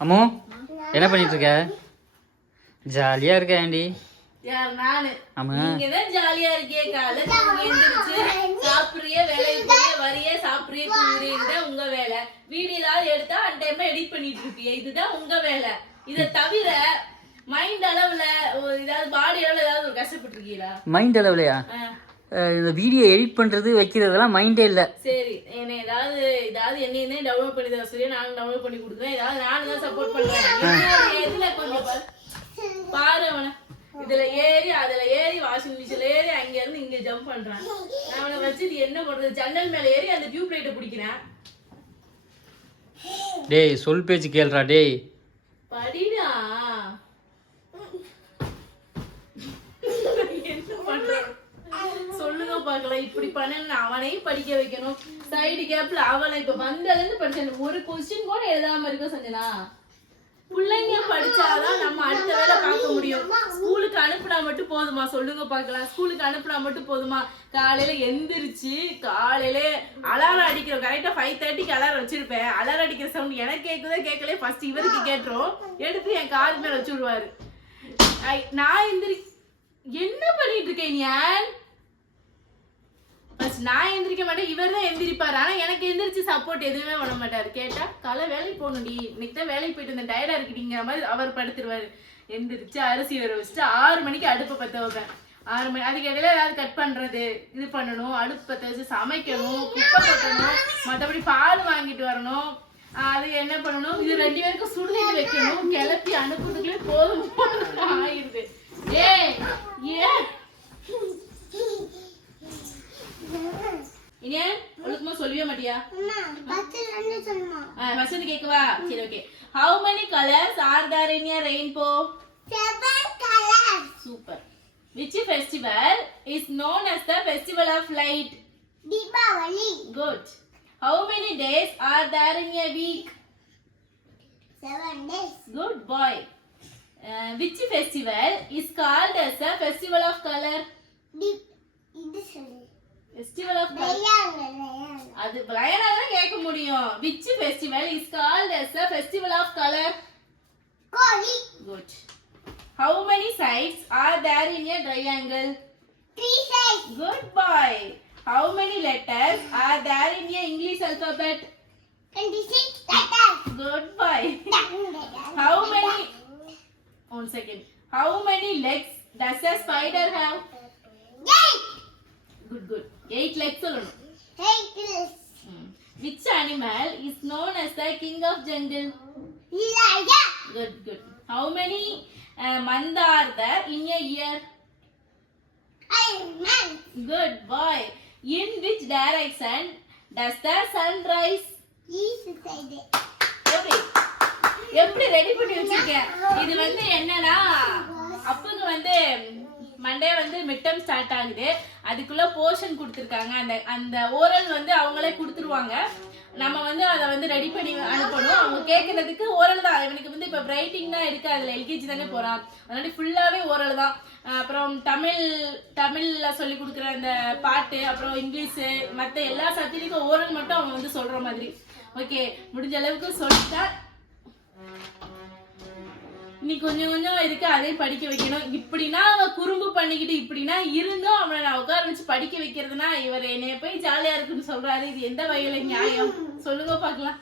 அம்மு என்ன பண்ணிட்டு இருக்க ஜாலியா இருக்க ஆண்டி. யார் நானு? ஆமா நீங்க தான் ஜாலியா இருக்கே காலை எந்திரிச்சு சாப்பிடுறிய வேலைக்கு போறிய வரிய சாப்பிடுறிய தூங்குறீங்க உங்க வேலை. வீடியோ ஏதாவது எடுத்தா அந்த டைம்ல எடிட் பண்ணிட்டு இருப்பீங்க இதுதான் உங்க வேலை. இத தவிர மைண்ட் அளவுல ஏதாவது பாடி அளவுல ஏதாவது ஒரு கஷ்டப்பட்டிருக்கீங்களா? மைண்ட் அளவுலையா? இந்த வீடியோ எடிட் பண்றது வைக்கிறதெல்லாம் மைண்டே இல்ல. சரி என்ன ஏதாவது ஏதாவது என்னையே டவுன்லோட் பண்ணி தர சொல்லி. நானும் டவுன்லோட் பண்ணி கொடுக்குறேன். ஏதாவது நானும் தான் சப்போர்ட் பண்றேன் இதுல எதுல கொஞ்சம் பாரு. பாரு அவனை. இதுல ஏறி அதுல ஏறி வாஷிங் மிஷின்ல ஏறி அங்க இருந்து இங்க ஜம்ப் பண்றான். நான் அவனை வச்சு இது என்ன பண்றது? ஜன்னல் மேல ஏறி அந்த டியூப் லைட்டை பிடிக்கிறேன். டேய் சொல் பேச்சு கேளுடா டேய். படிடா என்ன பண்றது சொல்லுங்க பார்க்கலாம் இப்படி பண்ண அவனையும் படிக்க வைக்கணும். சைடு கேப்ல அவளை இப்ப வந்ததுல இருந்து படிச்சேன் ஒரு கொஸ்டின் கூட எழுதாம இருக்க சஞ்சனா. பிள்ளைங்க படிச்சாதான் நம்ம அடுத்த வேலை பார்க்க முடியும். ஸ்கூலுக்கு அனுப்புனா மட்டும் போதுமா? சொல்லுங்க பார்க்கலாம். ஸ்கூலுக்கு அனுப்புனா மட்டும் போதுமா? காலையில எந்திரிச்சு காலையில அலாரம் அடிக்கிறோம். கரெக்டா ஃபைவ் தேர்ட்டிக்கு அலாரம் வச்சிருப்பேன். அலாரம் அடிக்கிற சவுண்ட் எனக்கு கேட்குதோ கேட்கல ஃபர்ஸ்ட் இவருக்கு கேட்டுரும். எடுத்து என் காது மேல வச்சு விடுவாரு ஐ, நான் எந்திரி என்ன பண்ணிட்டு இருக்கேன் ஏன்? நான் எந்திரிக்க மாட்டேன் இவர் தான் எந்திரிப்பார். ஆனால் எனக்கு எந்திரிச்சு சப்போர்ட் எதுவுமே பண்ண மாட்டார். கேட்டால் காலை வேலைக்கு போகணும்டி. இன்னைக்கு தான் வேலைக்கு போயிட்டு இருந்தேன் டயர்டாக இருக்குடிங்கிற மாதிரி அவர் படுத்துருவார். எந்திரிச்சு அரிசி வர வச்சுட்டு ஆறு மணிக்கு அடுப்பை பற்ற வைப்பேன் ஆறு மணி அதுக்கு இடையில ஏதாவது கட் பண்ணுறது இது பண்ணணும் அடுப்பு பற்ற வச்சு சமைக்கணும் குப்பை கொட்டணும் மற்றபடி பால் வாங்கிட்டு வரணும். அது என்ன பண்ணணும்? இது ரெண்டு பேருக்கும் சுடுநீர் வைக்கணும். கிளப்பி அனுப்புறதுக்குள்ளே போதும் ஆயிடுது. ஏய் ஒழுக்கமா சொல்லவே மாட்டியா ஆ வசந்த் கேக்குவா சரி okay how many colors are there in your rainbow super which festival is known as the festival of light Deepavali good how many days are there in a week seven days good boy uh, which festival is called as the festival of color இது சொல்லு festival of color விளையாடு விளையாடு அது பிரையனா தான் கேட்க முடியும் which festival is called as the festival of color கோழி good how many sides are there in a triangle three size good boy how many letters are there in a english alphabet twenty six letters good boy how many one second how many legs does a spider have eight good good Eight legs சொல்லணும் cycles Hmm. which animal is known as the king of jungle இலாயா Good, good. How many uh, months are there in a year? ஐமன் Good boy. In which direction does the sun rise? East side எப்படி எப்படி ready பண்ணி வச்சிருக்கேன் இது வந்து என்னன்னா அப்புக்கு வந்து மண்டே வந்து மிட்டம் ஸ்டார்ட் ஆகுது. அதுக்குள்ள போர்ஷன் கொடுத்துருக்காங்க. அந்த அந்த ஓரல் வந்து அவங்களே கொடுத்துருவாங்க. நம்ம வந்து அதை வந்து ரெடி பண்ணி அனுப்பணும். அவங்க கேட்கறதுக்கு ஓரல் தான். இவனுக்கு வந்து இப்போ ரைட்டிங் தான் இருக்கு. அதில் எல்கேஜி தானே போறான் அதனால ஃபுல்லாவே ஓரல் தான். அப்புறம் தமிழ் தமிழ்ல சொல்லி கொடுக்குற அந்த பாட்டு அப்புறம் இங்கிலீஷு மற்ற எல்லா சப்ஜெக்ட்டுக்கும் ஓரல் மட்டும் அவங்க வந்து சொல்ற மாதிரி. ஓகே முடிஞ்ச அளவுக்கு சொல்லிட்டா நீ கொஞ்சம் கொஞ்சம் இருக்கு அதையும் படிக்க வைக்கணும். இப்படின்னா அவன் குறும்பு பண்ணிக்கிட்டு இப்படின்னா இருந்தும் அவனை நான் உட்கார வச்சு படிக்க வைக்கிறதுனா இவர் என்னைய போய் ஜாலியா இருக்குன்னு சொல்றாரு. இது எந்த வகையில நியாயம்? சொல்லுங்க பார்க்கலாம்.